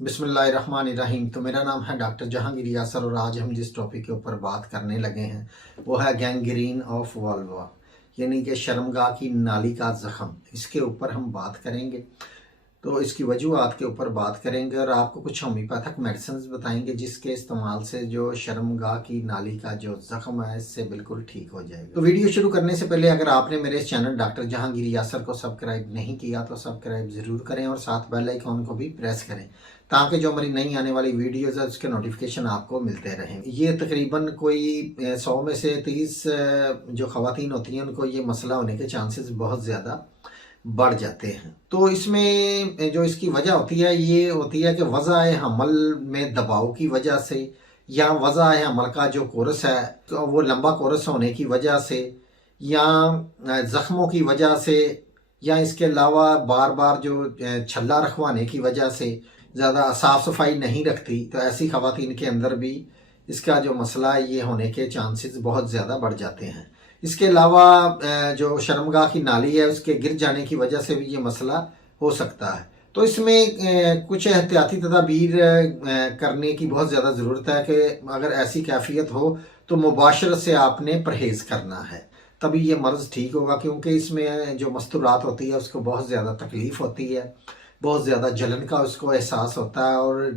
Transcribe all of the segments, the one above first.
बिस्मिल्लाहिर्रहमानिर्रहीम। तो मेरा नाम है डॉक्टर जहांगीर यासर और आज हम जिस टॉपिक के ऊपर बात करने लगे हैं वो है गैंग्रीन ऑफ वल्वा, यानी कि शर्मगाह की नाली का ज़ख़म। इसके ऊपर हम बात करेंगे, तो इसकी वजूहात के ऊपर बात करेंगे और आपको कुछ होम्योपैथिक मेडिसिन बताएंगे जिसके इस्तेमाल से जो शर्मगाह की नाली का जो ज़ख़म है इससे बिल्कुल ठीक हो जाएगा। तो वीडियो शुरू करने से पहले अगर आपने मेरे इस चैनल डॉक्टर जहांगीर यासर को सब्सक्राइब नहीं किया तो सब्सक्राइब ज़रूर करें और साथ बेल आइकॉन को भी प्रेस करें ताकि जो हमारी नई आने वाली वीडियोज़ है उसके नोटिफिकेशन आपको मिलते रहें। ये तकरीबन कोई 100 में से 30 जो ख़वातीन होती हैं उनको ये मसला होने के चांसेस बहुत ज़्यादा बढ़ जाते हैं। तो इसमें जो इसकी वजह होती है ये होती है कि वज़ाए हमल में दबाव की वजह से या वज़ाए हमल का जो कोरस है तो वो लंबा कोरस होने की वजह से या ज़ख्मों की वजह से या इसके अलावा बार बार जो छल्ला रखवाने की वजह से ज़्यादा साफ़ सफाई नहीं रखती, तो ऐसी ख़वातीन के अंदर भी इसका जो मसला है ये होने के चांसेस बहुत ज़्यादा बढ़ जाते हैं। इसके अलावा जो शर्मगाह की नाली है उसके गिर जाने की वजह से भी ये मसला हो सकता है। तो इसमें कुछ एहतियाती तदाबीर करने की बहुत ज़्यादा ज़रूरत है कि अगर ऐसी कैफियत हो तो मुबाशरत से आपने परहेज़ करना है, तभी ये मर्ज़ ठीक होगा। क्योंकि इसमें जो मस्तूरात होती है उसको बहुत ज़्यादा तकलीफ़ होती है, बहुत ज़्यादा जलन का उसको एहसास होता है और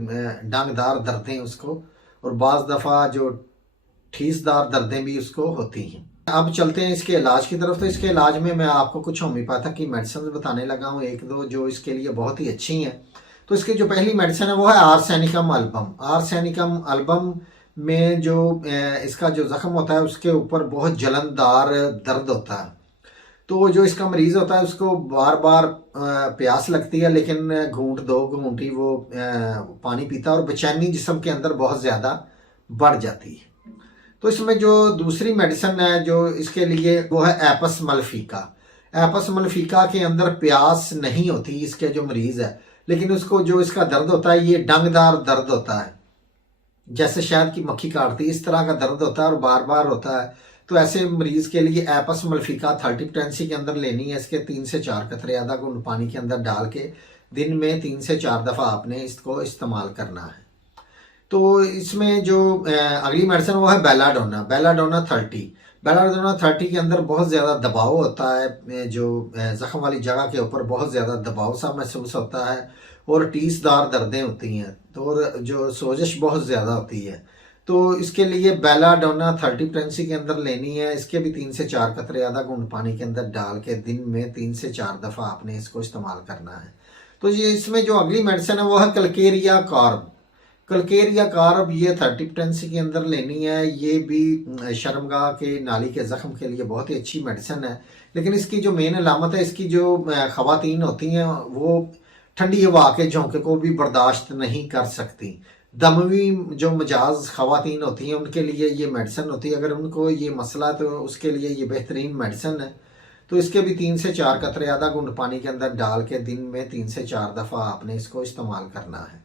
डांगदार दर्दें उसको, और बाज़ दफ़ा जो ठीसदार दर्दें भी उसको होती हैं। अब चलते हैं इसके इलाज की तरफ। तो इसके इलाज में मैं आपको कुछ होम्योपैथिक की मेडिसिन बताने लगा हूँ, एक दो जो इसके लिए बहुत ही अच्छी हैं। तो इसकी जो पहली मेडिसिन है वो है आर्सेनिकम अल्बम। आर्सेनिकम अल्बम में जो इसका जो ज़ख़म होता है उसके ऊपर बहुत जलनदार दर्द होता है। तो जो इसका मरीज़ होता है उसको बार बार प्यास लगती है, लेकिन घूंट दो घूंट ही वो पानी पीता है और बेचैनी जिस्म के अंदर बहुत ज़्यादा बढ़ जाती है। तो इसमें जो दूसरी मेडिसिन है जो इसके लिए वो है एपस मलफिका। एपस मलफिका के अंदर प्यास नहीं होती इसके जो मरीज़ है, लेकिन उसको जो इसका दर्द होता है ये डंगदार दर्द होता है, जैसे शहद की मक्खी काटती इस तरह का दर्द होता है और बार बार होता है। तो ऐसे मरीज़ के लिए एपस मलफिका 30 पोटेंसी के अंदर लेनी है। इसके 3 से 4 कतरे आधा घूंट पानी के अंदर डाल के दिन में 3 से 4 दफ़ा आपने इसको इस्तेमाल करना है। तो इसमें जो अगली मेडिसिन वो है बेलाडोना। बेलाडोना 30। बेलाडोना 30 के अंदर बहुत ज़्यादा दबाव होता है, जो ज़ख़म वाली जगह के ऊपर बहुत ज़्यादा दबाव सा महसूस होता है और टीसदार दर्दें होती हैं, तो और जो सोजिश बहुत ज़्यादा होती है। तो इसके लिए बेलाडोना 30 पोटेंसी के अंदर लेनी है। इसके भी 3 से 4 कतरे आधा घूंट पानी के अंदर डाल के दिन में 3 से 4 दफ़ा आपने इसको इस्तेमाल करना है। तो ये इसमें जो अगली मेडिसिन है वो है कलकेरिया कार्ब। कलकेरिया कार्ब ये 30 पोटेंसी के अंदर लेनी है। ये भी शर्मगाह के नाली के ज़ख़म के लिए बहुत ही अच्छी मेडिसिन है, लेकिन इसकी जो मेन अलामत है, इसकी जो ख़वातीन होती हैं वो ठंडी हवा के झोंके को भी बर्दाश्त नहीं कर सकती। दमवी जो मजाज ख़वातीन होती हैं उनके लिए ये मेडिसिन होती है। अगर उनको ये मसला तो उसके लिए ये बेहतरीन मेडिसिन है। तो इसके भी 3 से 4 कतरे आधा घूंट पानी के अंदर डाल के दिन में 3 से 4 दफ़ा आपने इसको इस्तेमाल करना है।